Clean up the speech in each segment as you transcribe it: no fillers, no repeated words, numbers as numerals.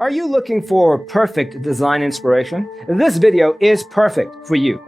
Are you looking for perfect design inspiration? This video is perfect for you.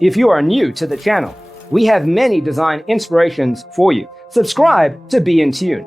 If you are new to the channel, we have many design inspirations for you. Subscribe to be in tune.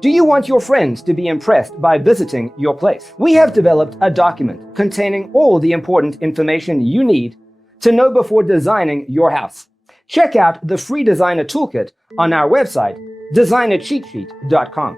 Do you want your friends to be impressed by visiting your place? We have developed a document containing all the important information you need to know before designing your house. Check out the free designer toolkit on our website, designercheatsheet.com.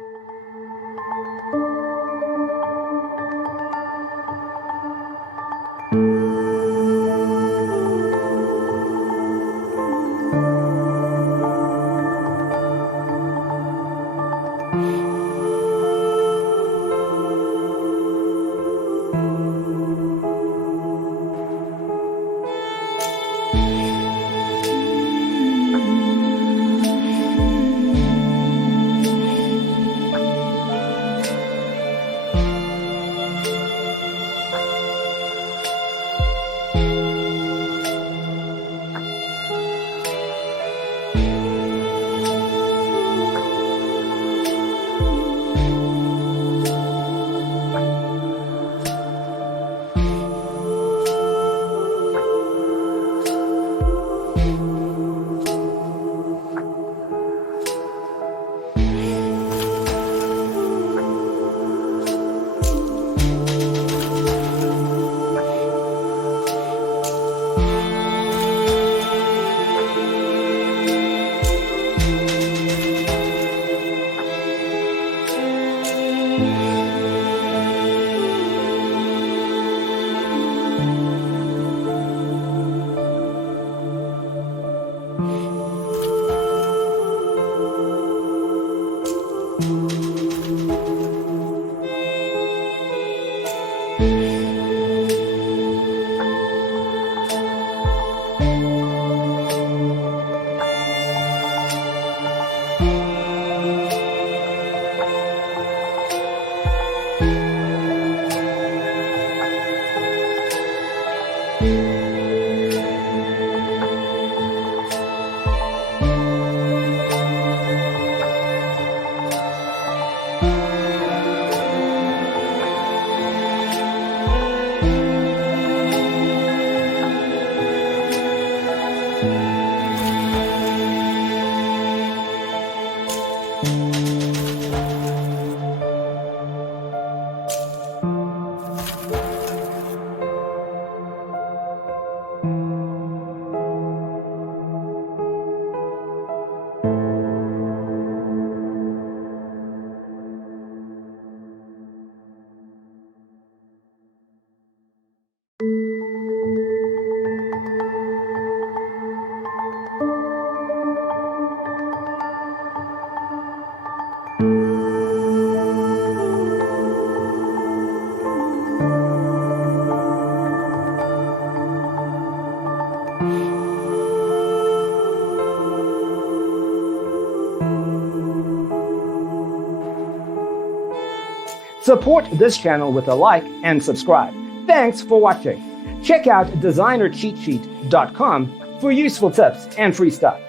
Support this channel with a like and subscribe. Thanks for watching. Check out designercheatsheet.com for useful tips and free stuff.